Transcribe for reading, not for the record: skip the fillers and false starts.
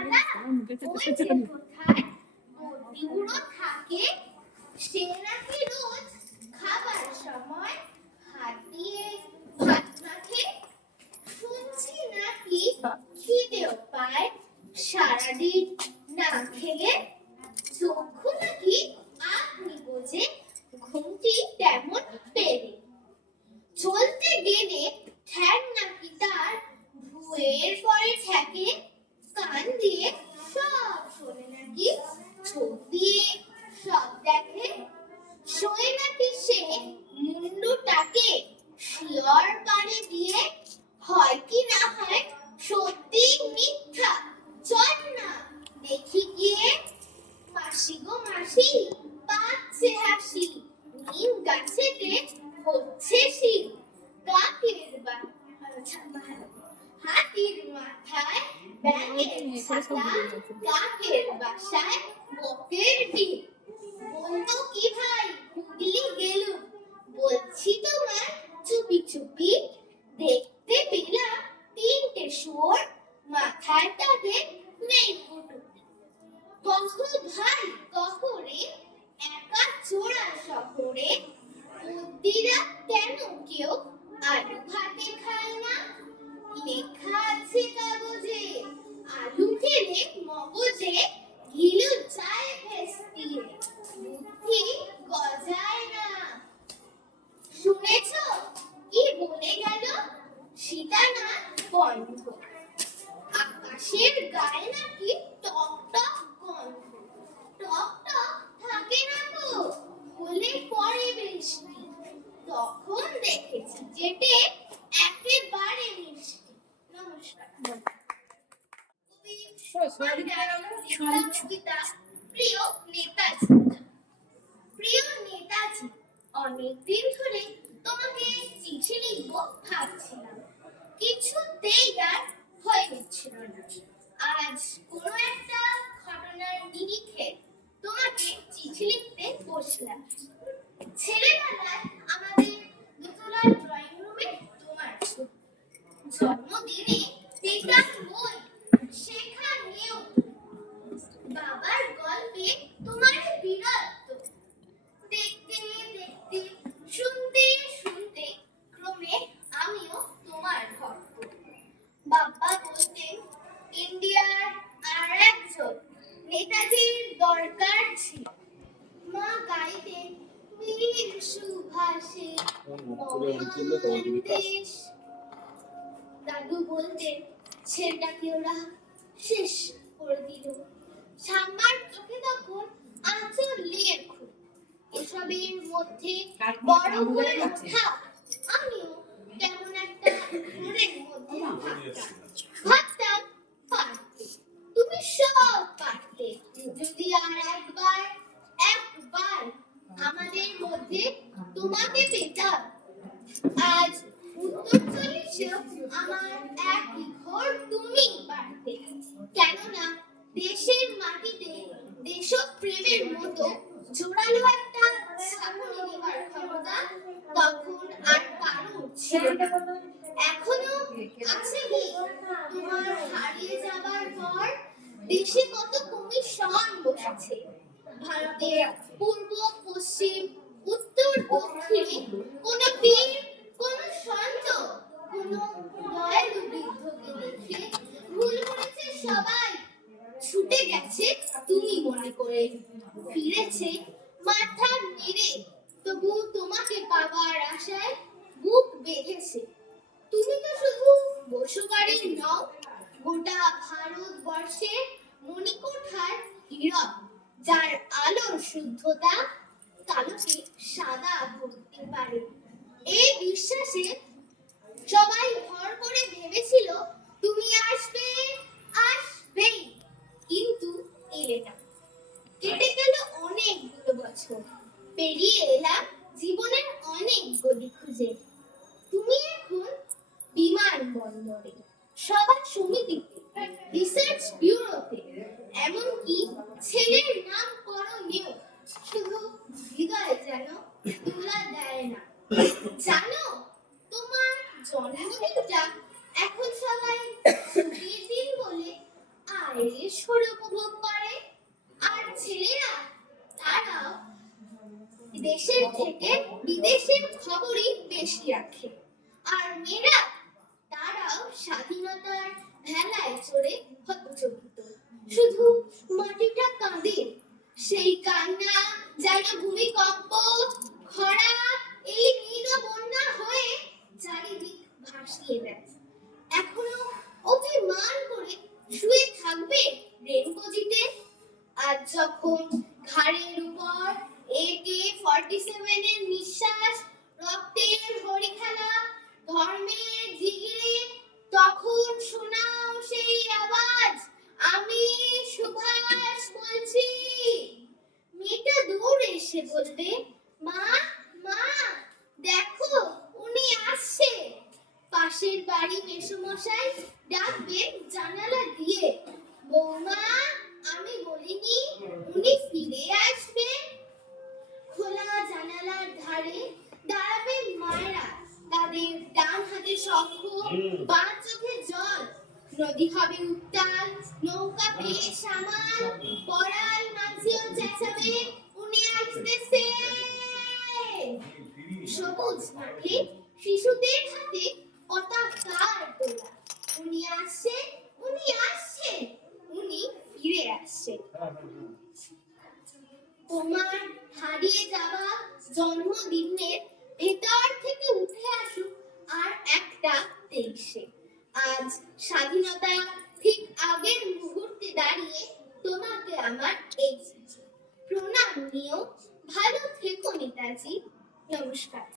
সাদা ওই যে কোথায় বুড়ো থাকে সে নাকি রোজ খাবার সময় হাত দিয়ে ভাত মাখে। শুনছি নাকি খিদেও পায় সারাদিন না খেলে। চক্ষু নাকি আপনি বোঝে ঘুমটি তেমন পেরে। চলতে গেলে ঠ্যাং নাকি তার ভুঁয়ের পরে ঠেকে। কান দিয়ে সব শোনে নাকি চোখ দিয়ে সব দেখে। শোয়ে নাকি সে মুন্ডুটাকে শিয়র পানে দিয়ে। হয় কি না হয় সত্যি মিথ্যা চল না দেখি গিয়ে। মাসি গো মাসি পাচ্ছে হাসি নিম গাছেতে হচ্ছে শীত। হাতির মাথায় ব্যাঙের ছাতা কাকের বাসায় বকের ডিম। বলতো কি ভাই হুগলি গেলুম বলছি তোমার চুপি চুপি। দেখতে পেলাম তিনটে শুয়োর মাথায় তাদের নেই পুটুকি। কহ ভাই কহ রে একা চোরা শহরে বুদ্ধিরা কেন কেউ আলু ভাতে খায় না। লেখা আছে কাগজে আলু খেলে মগজে ঘিলু যায় ভেস্তিয়ে বুদ্ধি গজায় না। শুনেছ কি বলে গেল সীতানাথ বন্ধ। আকাশের গায়ে নাকি টক টক গন্ধ। টক টক থাকে না তো হলে পরে বৃষ্টি। তখন দেখেছি যেটে একেবারে মিষ্টি। নমস্কার। প্রিয় নেতাজি। প্রিয় নেতাজি, অনেকদিন ধরে তোমাকে চিঠি লিখব ভাবছিলাম, কিছুতেই আর হয়ে উঠছিল না। আজ কোনো একটা ঘটনার নিরিখে তোমাকে চিঠি লিখতে বসলাম। ছেলেবেলায় আমাদের দোতলার ড্রয়িং রুমে তোমার ছবি। জন্মদিনে পেতাম বই সেখানেও বাবার গল্পে তোমার বীরত্ব। দেখতে দেখতে শুনতে শুনতে ক্রমে আমিও তোমার ভক্ত। বাবা বলতেন ইন্ডিয়ার আর একজন নেতাজির দরকার ছিল। মা গাইতেন বীর সুভাষে মহান দেশ। দাদু বলতেন ছেলেটাকে ওরা শেষ করে দিল। ঠাম্মার চোখে তখন আঁচল লেখো। এসবের মধ্যে বড় হয়ে ওঠা আমিও তেমন একটা ঘরের মধ্যে ভাবতাম পারতে, তুমি সব পারতে যদি আর একবার আমাদের মধ্যে তোমাকে পেতাম। আজ উত্তর চল্লিশেও আমার একই ঘর তুমি পারতে। কেননা দেশের মাটিতে দেশপ্রেমের মতো জোরালো একটা ছাপনি দেবার ক্ষমতা তখন আর কারোর ছিল না। এখনো আছে কি তোমার হারিয়ে যাবার পর দেশে কত কমিশন বসেছে। ভারতের পূর্ব পশ্চিম উত্তর দক্ষিণে কোন বীর কোন সন্ত কোন দয়ালু বৃদ্ধকে দেখে ভুল করেছে সবাই ছুটে গেছে তুমি মনে করে। ফিরেছে মাথা নেড়ে তবু তোমাকে পাবার আশায় বুক বেঁধেছে। তুমি তো শুধু বসুবাড়ি নও, গোটা ভারতবর্ষের মণিকোঠার হীরক, যার আলোর শুদ্ধতা কালোকে সাদা করতে পারে। এই বিশ্বাসে সবাই ভর করে ভেবেছিল তুমি আসবে আসবেই, কিন্তু এলে না। কেটে গেল অনেকগুলো বছর, পেরিয়ে এলাম জীবনের অনেক গলি খুঁজে। তুমি এখন বিমানবন্দরে, সভা সমিতিতে, রিসার্চ ব্যুরোতে, এমনকি ছেলের নামকরণেও শুধু হৃদয় যেন তুলা দেয় না। জানো তোমার জন্মদিনটা এখন সবাই ছুটির দিন বলে আয় বাইরের সুর উপভোগ করে। আর ছেলেরা, তারাও দেশের থেকে বিদেশের খবরই বেশি রাখে। আর মেয়েরা, তারাও স্বাধীনতার ভেলায় চড়ে হতচকিত। শুধু মাটিটা কাঁদে, সেই কান্না যেন ভূমিকম্প, খরা, এই নীল বন্যা হয়ে চারিদিক ভাসিয়ে দেয়। এখনো অভিমান করে শুয়ে থাকবে রেনকোজিতে? আজ যখন ঘাড়ের উপর AK-47 এর নিঃশ্বাস, রক্তের হরিখেলা, ধর্মের জিগিরে, তখন শোনাও সেই আওয়াজ, আমি সুভাষ বলছি। মেয়েটা দৌড়ে এসে বলবে, মা, মা, দেখো উনি আসছে। পাশের বাড়ি মেসোমশাই ডাকবেন জানালা দিয়ে, বৌমা, আমি বলিনি উনি ফিরে আসবেন? খোলা জানালার ধারে দাঁড়াবেন মায়েরা, তাদের ডান হাতে শঙ্খ, বাঁ চোখে জল। নদী হবে উত্তাল, নৌকা বেশ সামাল, পড়াল মাঝিও চেঁচাবে, উনি আসতেছে। সবুজ মাঠে শিশুদের হাতে পতাকার দোলা, উনি আসছে, উনি আসছে, উনি ফিরে আসছে। তোমার হারিয়ে যাওয়া জন্মদিনের ভেতর থেকে উঠে আসুক আর একটা দেশে।